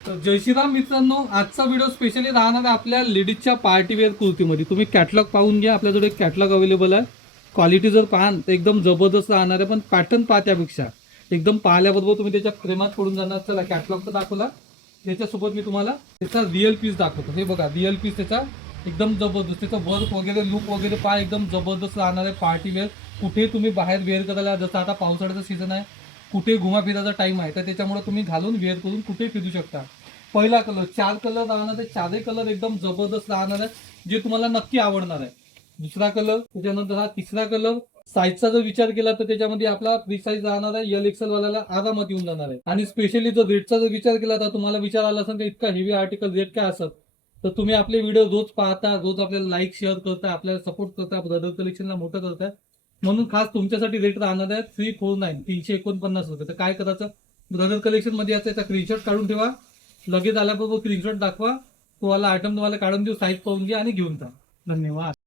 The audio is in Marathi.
तर जय श्रीराम मित्रांनो, आजचा व्हिडिओ स्पेशली राहणार आहे आपल्या लेडीजच्या पार्टीवेअर कुर्तीमध्ये. तुम्ही कॅटलॉग पाहून घ्या, आपल्याकडे कॅटलॉग अवेलेबल आहे. क्वालिटी जर पाहाल तर एकदम जबरदस्त राहणार आहे, पण पॅटर्न पहा त्यापेक्षा एकदम पाहिल्याबरोबर तुम्ही त्याच्या प्रेमात पडून जाणार. चला कॅटलॉग तर दाखवला, त्याच्यासोबत मी तुम्हाला त्याचा रिअल पीस दाखवतो. हे बघा रिअल पीस त्याचा एकदम जबरदस्त, त्याचा वर्क वगैरे लुक वगैरे पहा एकदम जबरदस्त राहणार आहे. पार्टीवेअर कुठे तुम्ही बाहेर वेअर करायला, जसं आता पावसाळ्याचा सीझन आहे, कुठे घुमा फिरायचा टाइम आहे, तर त्याच्यामुळे तुम्ही घालून वेअर करून कुठे फिरू शकता. पहिला कलर, 4 कलर राहणार आहे, चारही कलर एकदम जबरदस्त राहणार आहे, जे तुम्हाला नक्की आवडणार आहे. दुसरा कलर, त्याच्यानंतर हा तिसरा कलर. साईजचा जर विचार केला तर त्याच्यामध्ये आपला फ्री साईज राहणार आहे, एल एक्सेल वाल्याला आरामात येऊन जाणार आहे. आणि स्पेशली जर रेटचा जर विचार केला तर तुम्हाला विचार आला असेल की इतका हेवी आर्टिकल रेट काय असत, तर तुम्ही आपले व्हिडिओ रोज पाहता, रोज आपल्याला लाईक शेअर करता, आपल्याला सपोर्ट करता, ब्रदर कलेक्शनला मोठं करता, म्हणून खास तुमच्यासाठी रेट राहणार आहे 349 349 रुपये. तर काय करायचं, ब्रदर कलेक्शन मध्ये याचा स्क्रीनशॉट काढून ठेवा, लगेच आल्याबरोबर स्क्रीनशॉट दाखवा, तुम्हाला आयटम तुम्हाला काढून देऊ, साईज पाहून घ्या आणि घेऊन जा. धन्यवाद.